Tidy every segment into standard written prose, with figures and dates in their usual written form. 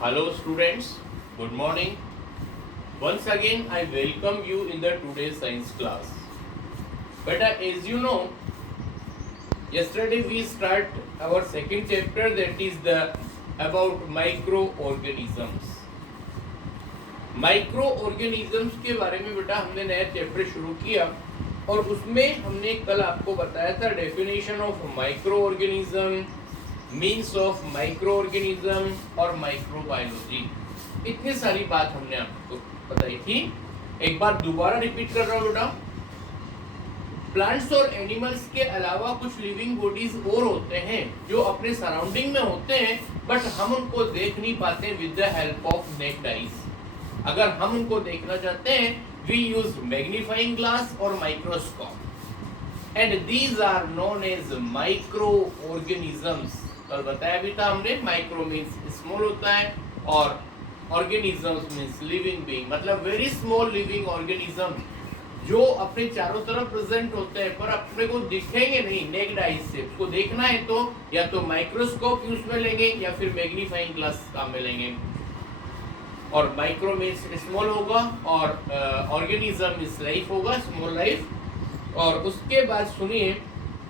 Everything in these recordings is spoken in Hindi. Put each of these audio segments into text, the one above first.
Hello students, good morning. Once again I welcome you in the today's science class. Beta, as you know, yesterday we start our second chapter, that is the about microorganisms. Microorganisms के बारे में बेटा हमने नया चैप्टर शुरू किया और उसमें हमने कल आपको बताया था definition of microorganism, means of microorganism और माइक्रोबायोलॉजी। इतनी सारी बात हमने आपको बताई थी। एक बार दोबारा रिपीट कर रहा हूं बेटा, प्लांट्स और एनिमल्स के अलावा कुछ लिविंग बॉडीज और होते हैं जो अपने सराउंडिंग में होते हैं, बट हम उनको देख नहीं पाते with the help of naked eyes. अगर हम उनको देखना चाहते हैं, वी यूज मैग्नीफाइंग ग्लास और microscope and these are known as microorganisms. कल बताया भी था हमने, माइक्रो मीन्स स्मॉल होता है और ऑर्गेनिजम्स मीन्स लिविंग बीइंग, मतलब वेरी स्मॉल लिविंग ऑर्गेनिज्म जो अपने चारों तरफ प्रेजेंट होते हैं पर अपने को दिखेंगे नहीं नेक्ड आईज से। उसको देखना है तो या तो माइक्रोस्कोप यूज में लेंगे या फिर मैग्नीफाइंग ग्लास काम में लेंगे। और माइक्रो मीन्स स्मॉल होगा और ऑर्गेनिज्म मीन्स लाइफ होगा, स्मॉल लाइफ। और उसके बाद सुनिए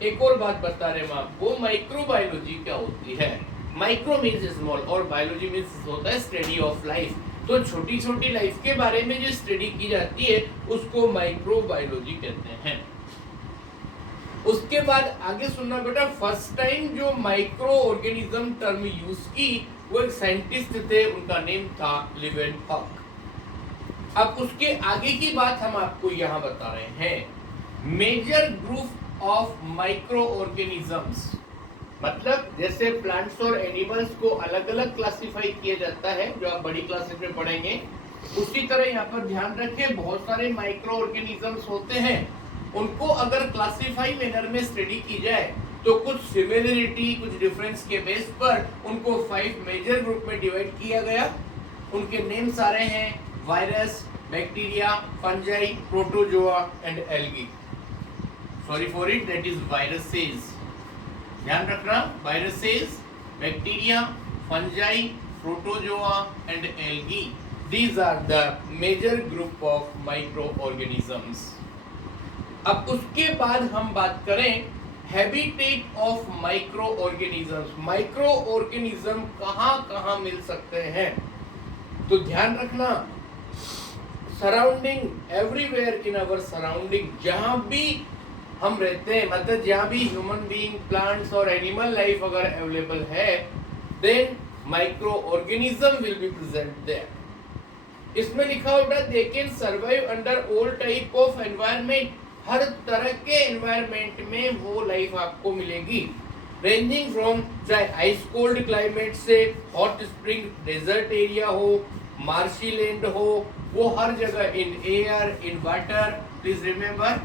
एक और बात बता रहे हम आपको, माइक्रोबायोलॉजी क्या होती है। माइक्रो मीन्स स्मॉल और बायोलॉजी मीन्स होता है स्टडी ऑफ लाइफ। तो छोटी छोटी लाइफ के बारे में जो स्टडी की जाती है उसको माइक्रोबायोलॉजी कहते हैं। उसके बाद आगे सुनना बेटा, फर्स्ट टाइम जो माइक्रो ऑर्गेनिज्म टर्म यूज की वो एक साइंटिस्ट थे, उनका नेम था लीवेनहॉक। अब उसके आगे की बात हम आपको यहाँ बता रहे हैं। Major group of micro organisms, मतलब जैसे प्लांट्स और एनिमल्स को अलग अलग क्लासिफाई किया जाता है जो आप बड़ी क्लासेस में पढ़ेंगे, उसी तरह यहाँ पर ध्यान रखें बहुत सारे माइक्रो ऑर्गेनिजम्स होते हैं। उनको अगर क्लासिफाई मैनर में स्टडी की जाए तो कुछ सिमिलरिटी कुछ डिफरेंस के बेस पर उनको 5 मेजर ग्रुप में डिवाइड किया गया। उनके नेम सारे हैं virus, bacteria, fungi, protozoa and algae. Sorry for it, that is viruses. ध्यान रखना, viruses, bacteria, fungi, protozoa and algae, these are the major group of microorganisms। अब उसके बाद हम बात करें habitat of micro organisms. Micro organism कहाँ मिल सकते हैं, तो ध्यान रखना surrounding, everywhere in our surrounding, जहां भी हम रहते हैं, मतलब जहां भी ह्यूमन बीइंग, प्लांट्स और एनिमल लाइफ अगर अवेलेबल है, then micro organism will be present there. इसमें लिखा होगा they can survive under all type of environment. हर तरह के एनवायरनमेंट में वो लाइफ आपको मिलेगी, रेंजिंग फ्रॉम चाहे आइस कोल्ड क्लाइमेट से हॉट स्प्रिंग डेजर्ट एरिया हो, मार्शी लैंड हो, वो हर जगह in air, in water, please remember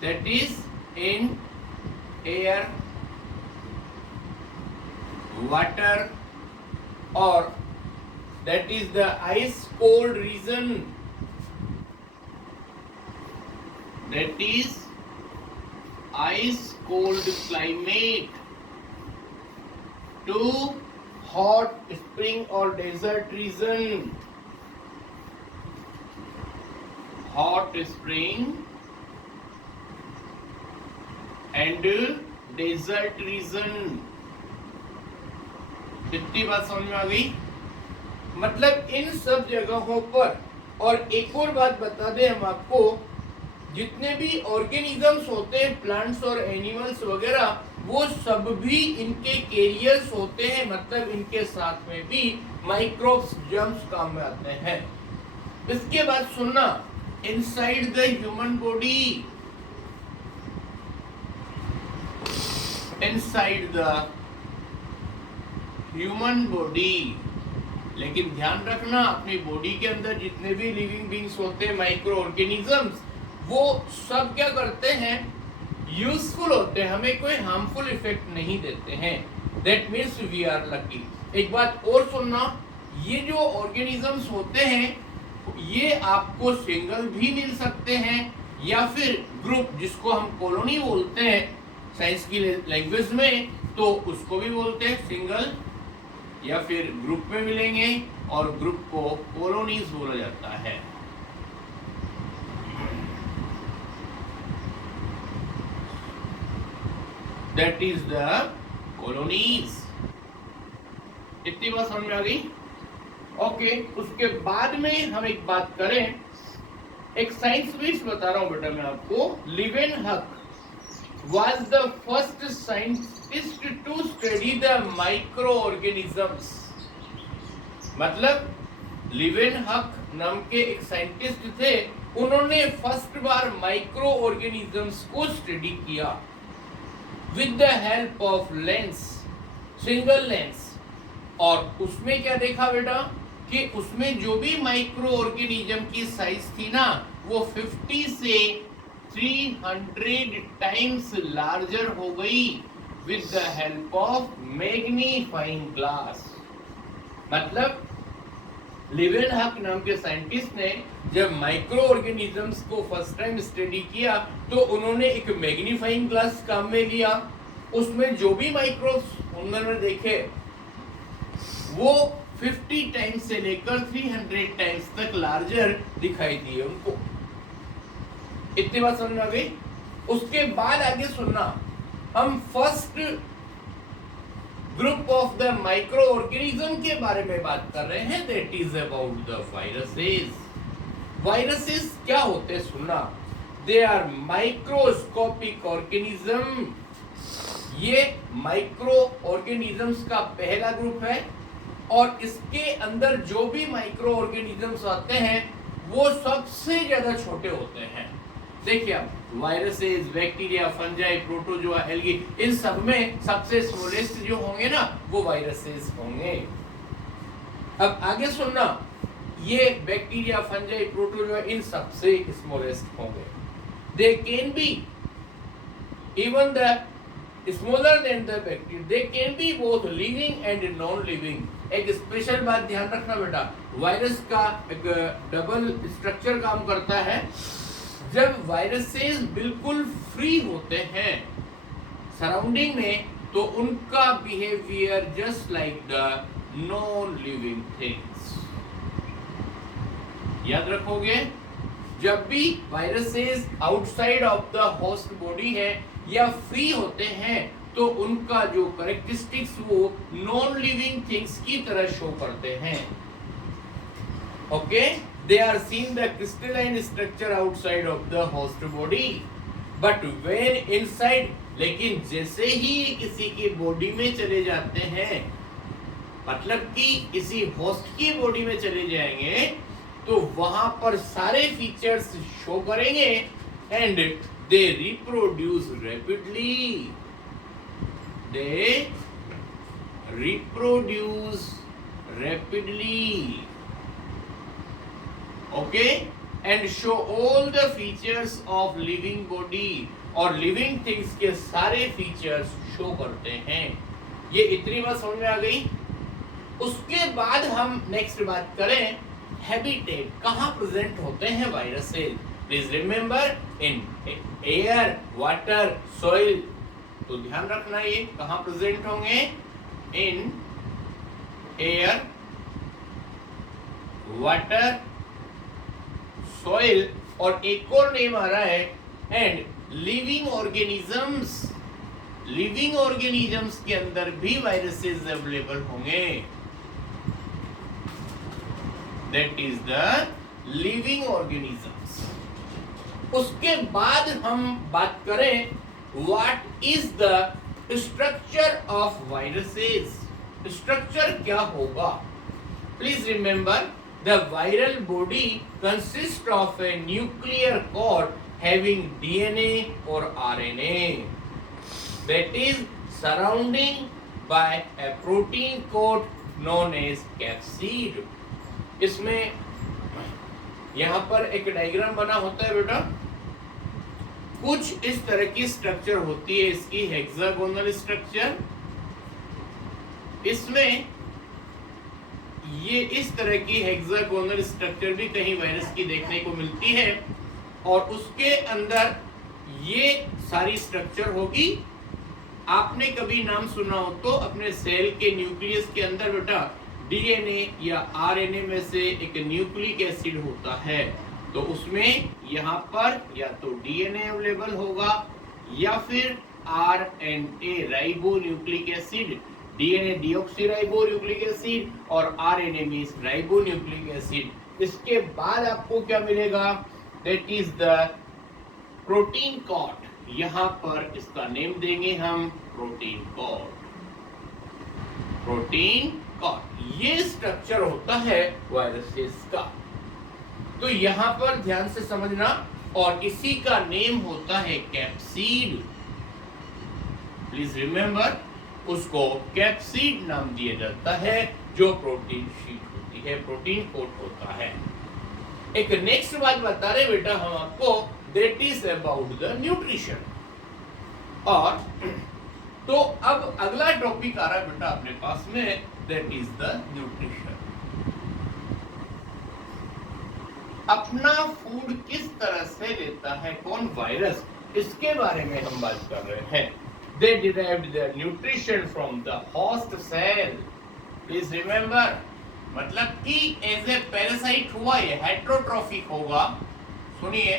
that is in air, water, और that is the ice cold region, that is ice cold climate to hot spring or desert region, hot spring and desert region। कितनी बात समझ में आ गई, मतलब इन सब जगहों पर। और एक और बात बता दें हम आपको, जितने भी ऑर्गेनिजम्स होते हैं प्लांट्स और एनिमल्स वगैरह, वो सब भी इनके कैरियर्स होते हैं, मतलब इनके साथ में भी माइक्रोब्स, जर्म्स काम में आते हैं। इसके बाद सुनना, inside the human body, inside the human body, लेकिन ध्यान रखना अपनी बॉडी के अंदर जितने भी लिविंग बीइंग्स होते हैं माइक्रो ऑर्गेनिजम्स, वो सब क्या करते हैं, यूजफुल होते हैं, हमें कोई हार्मफुल इफेक्ट नहीं देते हैं। That means we are lucky. एक बात और सुनना, ये जो ऑर्गेनिजम्स होते हैं ये आपको सिंगल भी मिल सकते हैं या फिर ग्रुप, जिसको हम कॉलोनी बोलते हैं साइंस की लैंग्वेज में, तो उसको भी बोलते हैं सिंगल या फिर ग्रुप में मिलेंगे और ग्रुप को कॉलोनीज बोला जाता है। That is the colonies. इतनी बात समझ में आ गई? ओके, उसके बाद में हम एक बात करें, एक साइंस विश बता रहा हूं बेटा मैं आपको। Leeuwenhoek was the first scientist to study the microorganisms। मतलब लिवेनहॉक नाम के एक साइंटिस्ट थे, उन्होंने फर्स्ट बार माइक्रो ऑर्गेनिजम्स को स्टडी किया with the help of lens, single lens. और उसमें क्या देखा बेटा कि उसमें जो भी माइक्रो ऑर्गेनिज्म की साइज थी ना, वो 50 से 300 टाइम्स लार्जर हो गई with the help of magnifying glass. मतलब लिवेनहॉक नाम के साइंटिस्ट ने जब माइक्रो ऑर्गेनिजम्स को फर्स्ट टाइम स्टडी किया तो उन्होंने एक मैग्नीफाइंग ग्लास काम में लिया। उसमें जो भी माइक्रोब्स उन्होंने देखे वो 50 टाइम्स से लेकर 300 टाइम्स तक लार्जर दिखाई दिए उनको। इतनी बात समझ में आ गई? उसके बाद आगे सुनना, हम first group of the micro organism के बारे में बात कर रहे हैं, that is about the viruses. Viruses क्या होते हैं सुनना, दे आर माइक्रोस्कोपिक ऑर्गेनिज्म। ये माइक्रो ऑर्गेनिजम्स का पहला ग्रुप है और इसके अंदर जो भी माइक्रो ऑर्गेनिजम्स आते हैं वो सबसे ज्यादा छोटे होते हैं। देखिए आप, viruses, bacteria, fungi, protozoa, algae, इन सब में सबसे स्मॉलेस्ट जो होंगे ना वो वायरसेस होंगे। अब आगे सुनना, ये बैक्टीरिया, फंजाई, प्रोटोजोआ इन सबसे स्मॉलेस्ट होंगे। They can be even the smaller than the bacteria, they can be both living and non living. एक स्पेशल बात ध्यान रखना बेटा, वायरस का एक डबल स्ट्रक्चर काम करता है। जब वायरसेस बिल्कुल फ्री होते हैं सराउंडिंग में तो उनका behaviour just like the non living things. याद रखोगे, जब भी viruses outside of the host body है या फ्री होते हैं तो उनका जो कैरेक्टरिस्टिक्स वो नॉन लिविंग थिंग्स की तरह शो करते हैं। Okay, they are seen the crystalline structure outside of the host body, but when inside, लेकिन जैसे ही किसी की बॉडी में चले जाते हैं, मतलब कि किसी होस्ट की बॉडी में चले जाएंगे तो वहां पर सारे फीचर्स शो करेंगे and they reproduce rapidly, they reproduce rapidly, okay, and show all the features of living body, और living things के सारे features show करते हैं। ये इतनी बात समझ में आ गई? उसके बाद हम नेक्स्ट बात करें, हैबिटेट, कहाँ प्रेजेंट होते हैं viruses. Please remember, in air, water, soil. तो ध्यान रखना ये कहाँ प्रेजेंट होंगे, इन एयर, वाटर, सॉइल, और एक और नेम आ रहा है and living organisms. Living organisms के अंदर भी वायरसेस अवेलेबल होंगे, that is the living organisms. उसके बाद हम बात करें what is the structure of viruses. Structure क्या होगा? Please remember, the viral body consists of a nuclear core having DNA or RNA that is surrounding by a protein coat known as capsid। इसमें यहाँ पर एक डायग्राम बना होता है बेटा, कुछ इस तरह की स्ट्रक्चर होती है इसकी, हेक्सागोनल स्ट्रक्चर। इसमें ये इस तरह की हेक्सागोनल स्ट्रक्चर भी कहीं वायरस की देखने को मिलती है और उसके अंदर ये सारी स्ट्रक्चर होगी आपने कभी नाम सुना हो तो अपने सेल के न्यूक्लियस के अंदर बेटा डीएनए या आरएनए में से एक न्यूक्लिक एसिड होता है, तो उसमें यहाँ पर या तो डीएनए अवेलेबल होगा या फिर RNA ribo nucleic acid, DNA deoxyribo nucleic acid और RNA means ribo nucleic acid. इसके बाद आपको क्या मिलेगा, that is the protein coat. यहाँ पर इसका नेम देंगे हम प्रोटीन कॉर्ड, प्रोटीन कॉर्ड। ये स्ट्रक्चर होता है वायरसेस का। तो यहाँ पर ध्यान से समझना, और इसी का नेम होता है कैप्सिड। प्लीज रिमेंबर, उसको कैप्सिड नाम दिया जाता है, जो प्रोटीन शीट होती है, प्रोटीन कोट होता है। एक नेक्स्ट बात बता रहे बेटा हम आपको, that is about the nutrition. और तो अब अगला टॉपिक आ रहा है बेटा अपने पास में, दैट इज द न्यूट्रिशन। अपना फूड किस तरह से लेता है कौन, वायरस, इसके बारे में हम बात कर रहे हैं। They derived their nutrition from the host cell. Please remember, मतलब कि एज ए पैरासाइट हुआ, ये हेट्रोट्रॉफिक होगा। सुनिए,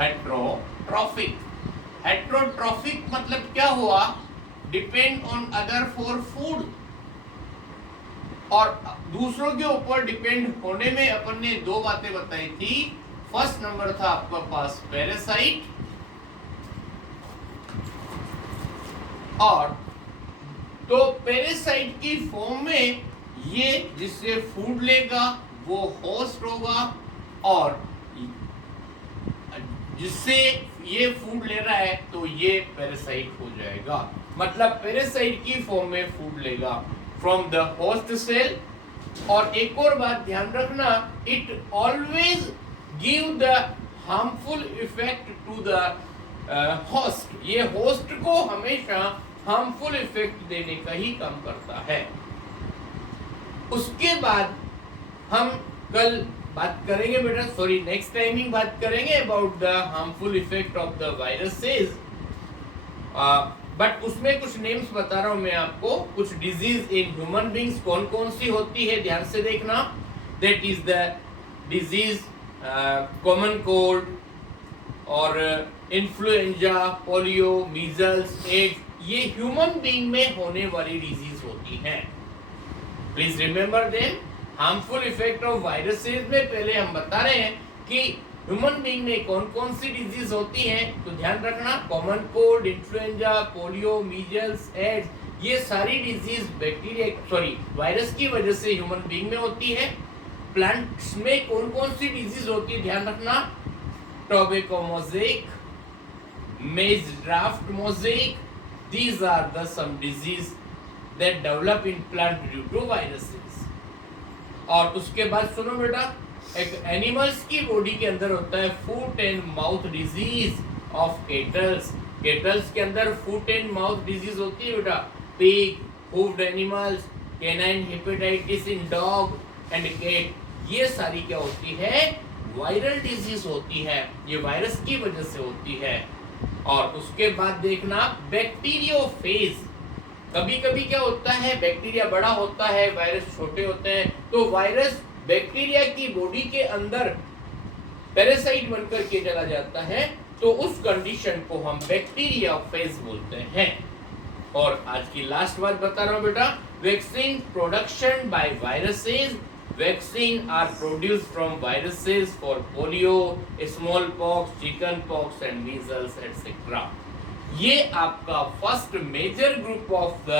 हेट्रोट्रॉफिक, हेट्रोट्रॉफिक मतलब क्या हुआ, depend on other for food, और दूसरों के ऊपर डिपेंड होने में अपन ने दो बातें बताई थी। फर्स्ट नंबर था आपका पास पैरासाइट, और तो पैरासाइट की फॉर्म में ये जिससे फूड लेगा वो होस्ट होगा, और जिससे ये फूड ले रहा है तो ये पैरासाइट हो जाएगा। मतलब पैरासाइट की फॉर्म में फूड लेगा फ्रॉम द होस्ट सेल। और एक और बात ध्यान रखना, it always give the harmful effect to the host. ये होस्ट को हमेशा हार्मफुल इफेक्ट देने का ही काम करता है। उसके बाद हम कल बात करेंगे बेटा, सॉरी नेक्स्ट टाइमिंग बात करेंगे about the harmful effect of the viruses. But उसमें कुछ नेम्स बता रहा हूं मैं आपको, कुछ डिजीज इन ह्यूमन बींग्स कौन कौन सी होती है, ध्यान से देखना। That is the disease common cold और इन्फ्लुएंजा, पोलियो, मीजल्स, एड्स, ये ह्यूमन बींग में होने वाली डिजीज होती हैं। Please remember them. Harmful effect of viruses में पहले हम बता रहे हैं कि ह्यूमन बीइंग में कौन कौन सी डिजीज होती हैं, तो ध्यान रखना, common cold, influenza, polio, measles, AIDS, ये सारी डिजीज बैक्टीरिया सॉरी वायरस की वजह से ह्यूमन बीइंग में होती है। प्लांट्स में कौन कौन सी डिजीज होती है, ध्यान रखना, टोबैको मोज़ेक, मेज draft mosaic, these are the some disease that develop in plant due to viruses। और उसके बाद सुनो बेटा, एक एनिमल्स की बॉडी के अंदर होता है foot and mouth disease of cattles. Cattles के अंदर फुट एंड माउथ डिजीज होती है बेटा। Pig, hooved animals, canine hepatitis in dog and cat, ये सारी क्या होती है, वायरल डिजीज होती है, ये वायरस की वजह से होती है। और उसके बाद देखना बैक्टीरियोफेज, कभी कभी क्या होता है, बैक्टीरिया बड़ा होता है, वायरस छोटे होते हैं, तो वायरस बैक्टीरिया की बॉडी के अंदर पैरासाइट बनकर के चला जाता है, तो उस कंडीशन को हम बैक्टीरियोफेज बोलते हैं। और आज की लास्ट बात बता रहा हूं बेटा, vaccine production by viruses. Vaccine are produced from viruses for polio, smallpox, chickenpox and measles etc. ये आपका first major group of the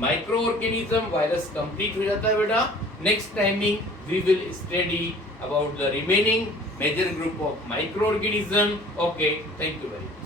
micro organism virus complete हो जाता है बेटा। Next timing we will study about the remaining major group of micro organism. Okay, thank you very much.